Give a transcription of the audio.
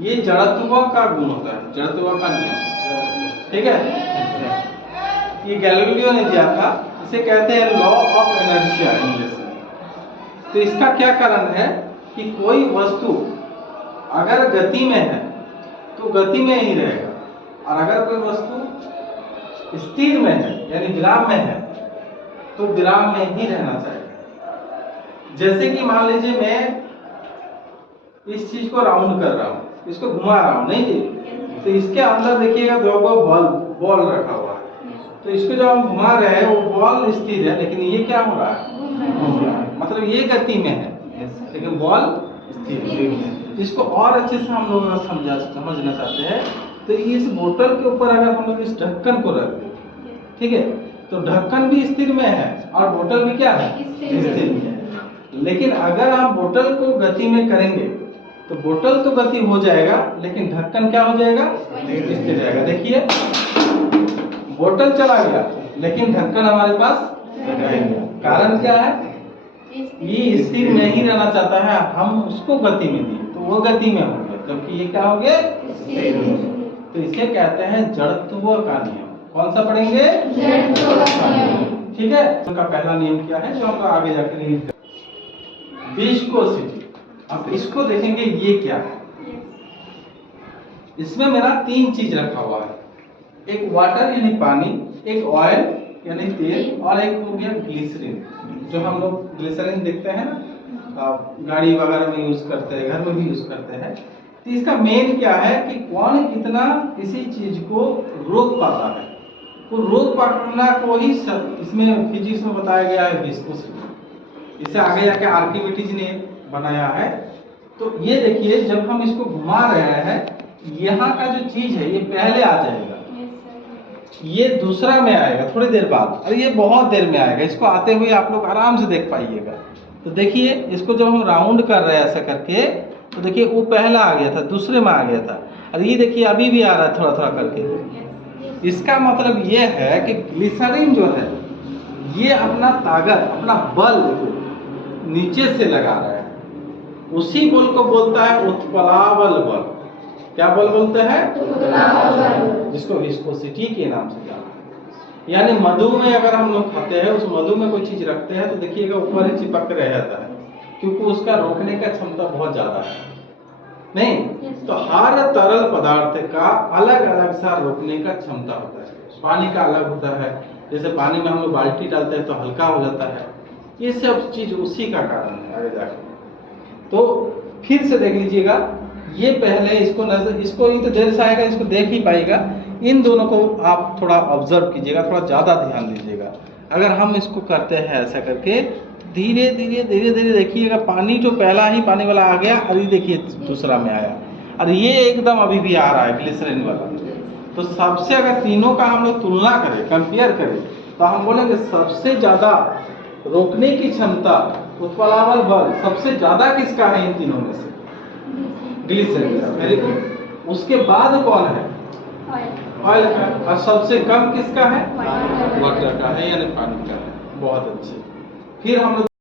ये जड़त्व का गुण होता है, जड़त्व का नियम। ठीक है, ये गैलीलियो ने दिया था, इसे कहते हैं लॉ ऑफ इनर्शिया इंग्लिश में। तो इसका क्या कारण है कि कोई वस्तु अगर गति में है तो गति में ही रहेगा, और अगर कोई वस्तु स्थिर में है यानी विराम में है तो विराम में ही रहना चाहिए। जैसे कि मान लीजिए मैं इस चीज को राउंड कर रहा हूँ, इसको घुमा रहा हूँ, नहीं जी, तो इसके अंदर देखिएगा दो बॉल रखा हुआ है, तो इसको जब हम घुमा रहे हैं वो बॉल स्थिर है, लेकिन ये क्या हो रहा है, घूम रहा है, मतलब ये गति में है लेकिन बॉल स्थिर है। इसको और अच्छे से हम लोग समझना चाहते हैं तो इस बोतल के ऊपर अगर हम लोग इस ढक्कन को रख दें, ठीक है, तो ढक्कन भी स्थिर में है और बोतल भी क्या है, स्थिर में है। लेकिन अगर आप बोतल को गति में करेंगे तो बोतल तो गति हो जाएगा लेकिन ढक्कन क्या हो जाएगा, स्थिर रहेगा। देखिए बोतल चला गया लेकिन ढक्कन हमारे पास रहेगा। कारण क्या है, ये स्थिर में ही रहना चाहता है, हम उसको गति में दिए तो वो गति में हो गया, जबकि ये क्या हो गया, तो इसे कहते हैं जड़त्व का नियम। कौन सा पढ़ेंगे, जड़त्व का नियम। ठीक है, उनका पहला नियम क्या है जो हम आगे जाकर विस्कोसिटी। अब इसको देखेंगे ये क्या है। इसमें मेरा तीन चीज रखा हुआ है, एक वाटर यानी पानी, एक ऑयल यानी तेल, और एक हो गया ग्लिसरीन, जो हम लोग ग्लिसरीन देखते हैं ना, गाड़ी वगैरह में यूज करते हैं, घर में भी यूज करते हैं। तो इसका मेन क्या है कि कौन कितना किसी चीज को रोक पाता है, तो रोक पाना को ही इसमें फिजिक्स में बताया गया है विस्कोसिटी। इसे आगे जाके आर्किमिडीज ने बनाया है। तो ये देखिए जब हम इसको घुमा रहे हैं, यहाँ का जो चीज है ये पहले आ जाएगा, ये दूसरा में आएगा थोड़ी देर बाद, और ये बहुत देर में आएगा। इसको आते हुए आप लोग आराम से देख पाइएगा। तो देखिए इसको जब हम राउंड कर रहे हैं ऐसा करके, तो देखिए वो पहला आ गया था, दूसरे में आ गया था, और ये देखिए अभी भी आ रहा है थोड़ा थोड़ा करके। इसका मतलब ये है कि ग्लिसरीन जो है ये अपना ताकत, अपना बल नीचे से लगा रहा है, उसी बल को बोलता है उत्प्लावल बल। क्या बल बोलते हैं, जिसको विस्कोसिटी के नाम से जाना है। यानी मधु में अगर हम लोग खाते हैं, उस मधु में कोई चीज रखते हैं तो देखिएगा ऊपर ही चिपक रहता है, क्योंकि उसका रोकने का क्षमता बहुत ज्यादा है। नहीं तो हर तरल पदार्थ का अलग अलग सा रोकने का क्षमता होता है। पानी का अलग होता है, जैसे पानी में हम लोग बाल्टी डालते हैं तो हल्का हो जाता है। ये सब चीज उसी का कारण है आगे जाके। तो फिर से देख लीजिएगा, ये पहले इसको नजर, इसको ही तो देर से आएगा, इसको देख ही पाएगा। इन दोनों को आप थोड़ा ऑब्जर्व कीजिएगा, थोड़ा ज्यादा ध्यान दीजिएगा। अगर हम इसको करते हैं ऐसा करके, धीरे धीरे धीरे धीरे देखिएगा, पानी जो पहला ही पानी वाला आ गया, और ये देखिए दूसरा में आया, और ये एकदम अभी भी आ रहा है ग्लिसरीन वाला। तो सबसे अगर तीनों का हम लोग तुलना करें, कंपेयर करें, तो हम बोलेंगे सबसे ज्यादा रोकने की क्षमता, उत्प्लावल बल सबसे ज्यादा किसका है इन तीनों में से, ग्लिसरीन। Very good. उसके बाद कौन है, ऑयल का, और सबसे कम किसका है, वाटर का है यानी पानी का है। बहुत अच्छे। फिर हम लोग